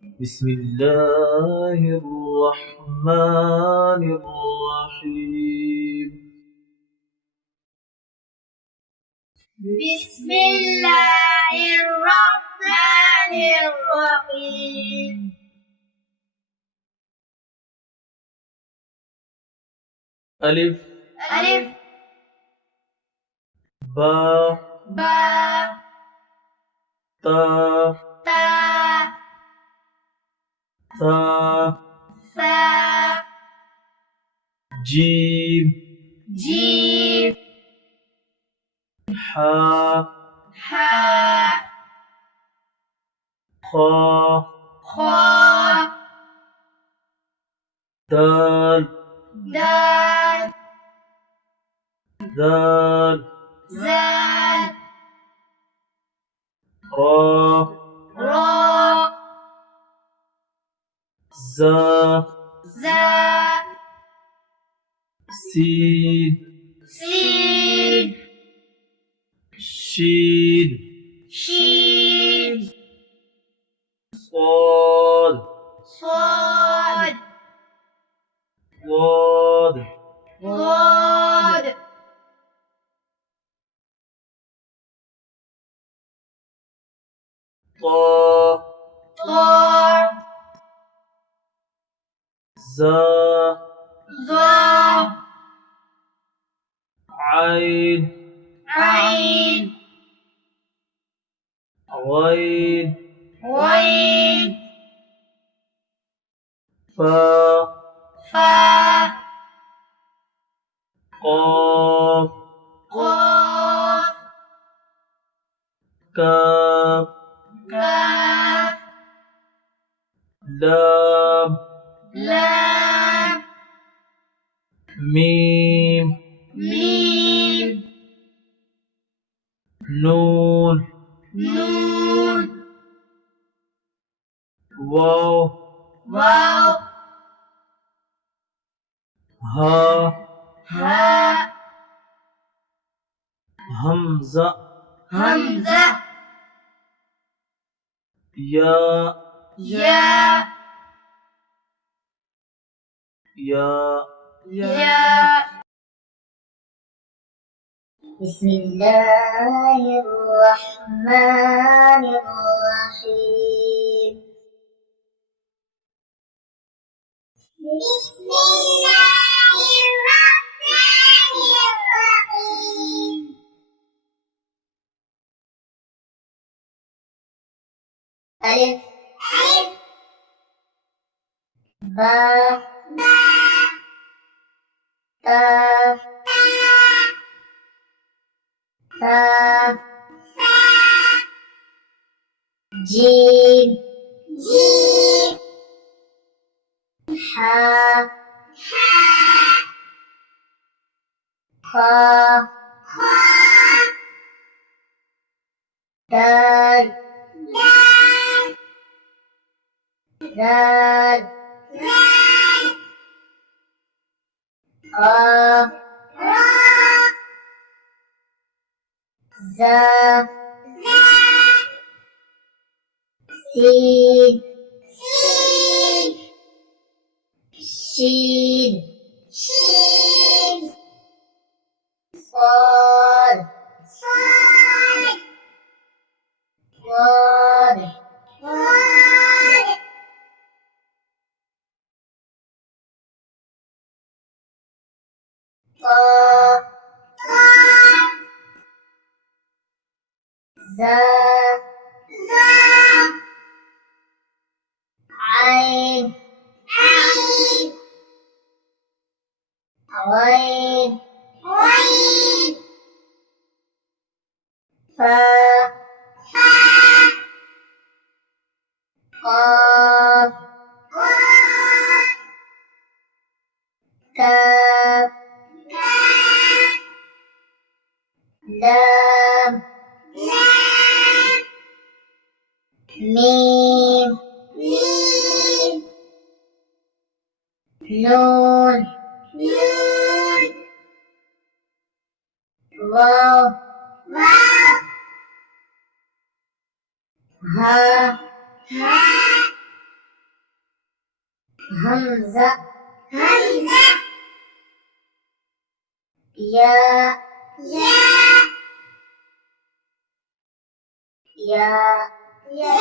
بسم الله الرحمن الرحيم. بسم الله الرحمن الرحيم. ألف ألف با با تا تا ثا ثا جيم جيم حا حا خا خا دال دال ذال زال را را زا زا سين سين شين شين صاد صاد ضاد ضاد طا طا زا ظا عين عين غين غين فا فا قاف قاف كاف كاف لام لام ميم ميم نون نون واو واو ها ها همزة همزة يا يا يا يا بسم الله الرحمن الرحيم. بسم الله الرحمن الرحيم. ألف ألف با با تا ثا جيم جيم حا خا دال ذال زا سين شين صاد ضاد طا زا عين غين فا قاف كاف لام ميم نون واو ها همزة همزة يا يا يا يا